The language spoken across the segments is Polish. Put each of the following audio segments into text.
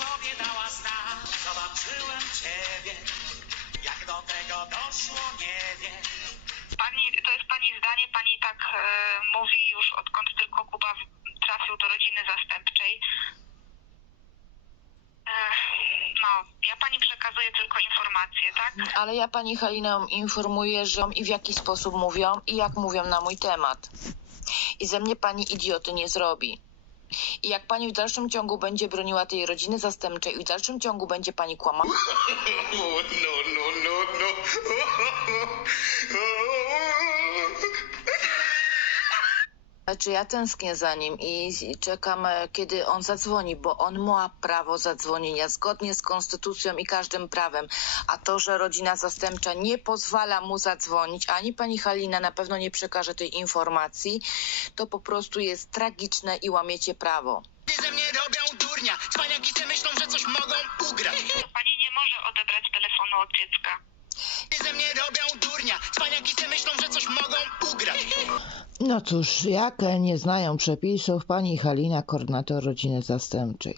sobie dała znak. Zobaczyłem ciebie, jak do tego doszło, nie wiem. Pani, to jest pani zdanie, pani tak e, mówi już odkąd tylko Kuba trafił do rodziny zastępczej. Ech, no, ja pani przekazuję tylko informacje, tak? Ale ja pani Halinę informuję, że i w jaki sposób mówią i jak mówią na mój temat. I ze mnie pani idioty nie zrobi. I jak pani w dalszym ciągu będzie broniła tej rodziny zastępczej i w dalszym ciągu będzie pani kłamała, no, no, no, no. czy ja tęsknię za nim i i czekam, e, kiedy on zadzwoni, bo on ma prawo zadzwonienia zgodnie z konstytucją i każdym prawem. A to, że rodzina zastępcza nie pozwala mu zadzwonić, ani pani Halina na pewno nie przekaże tej informacji, to po prostu jest tragiczne i łamiecie prawo. ze mnie robią durnia Cwaniaki se myślą, że coś mogą ugrać Pani nie może odebrać telefonu od dziecka. ze mnie robią No cóż, jak nie znają przepisów, pani Halina, koordynator rodziny zastępczej.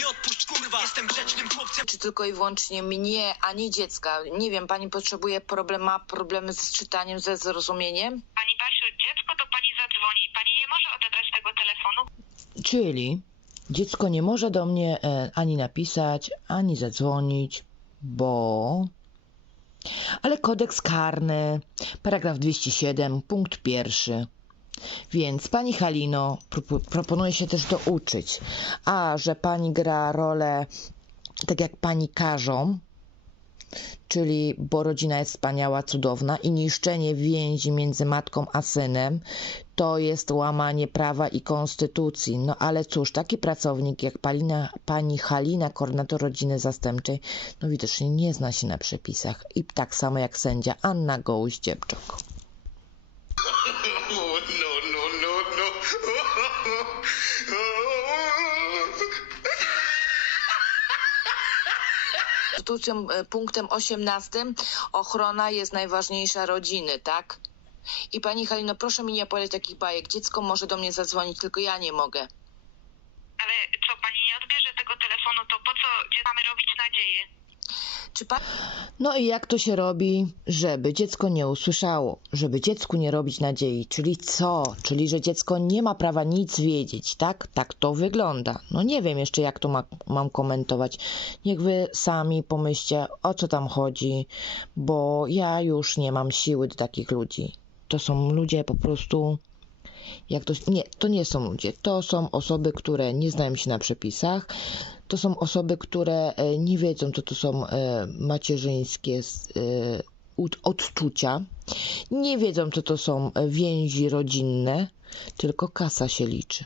I odpuść kurwa Jestem grzecznym chłopcem Czy tylko i wyłącznie mnie, a nie dziecka? Nie wiem, pani potrzebuje problem, ma problemy z czytaniem, ze zrozumieniem? Pani Basiu, dziecko do pani zadzwoni i pani nie może odebrać tego telefonu. Czyli dziecko nie może do mnie e, ani napisać, ani zadzwonić, bo. Ale kodeks karny, paragraf 207, punkt pierwszy. Więc pani Halino propo- proponuje się też douczyć, a że pani gra rolę tak jak pani każą, czyli bo rodzina jest wspaniała, cudowna i niszczenie więzi między matką a synem to jest łamanie prawa i konstytucji. No ale cóż, taki pracownik jak Palina, pani Halina, koordynator rodziny zastępczej, no widocznie nie zna się na przepisach. I tak samo jak sędzia Anna Gołuś-Dziebczok. Oh, no, no, no, no. Konstytucją e, punktem 18 ochrona jest najważniejsza rodziny, tak? I pani Halino, proszę mi nie opowiadać takich bajek. Dziecko może do mnie zadzwonić, tylko ja nie mogę. Ale co, pani nie odbierze tego telefonu, to po co mamy robić nadzieję? No i jak to się robi, żeby dziecko nie usłyszało, żeby dziecku nie robić nadziei, czyli co? Czyli, że dziecko nie ma prawa nic wiedzieć, tak? Tak to wygląda. No nie wiem jeszcze, jak to ma, mam komentować. Niech wy sami pomyślcie, o co tam chodzi, bo ja już nie mam siły do takich ludzi. To są ludzie po prostu. Jak to, nie, to nie są ludzie. To są osoby, które nie znają się na przepisach. To są osoby, które e, nie wiedzą, co to są e, macierzyńskie e, odczucia. Nie wiedzą, co to są więzi rodzinne, tylko kasa się liczy.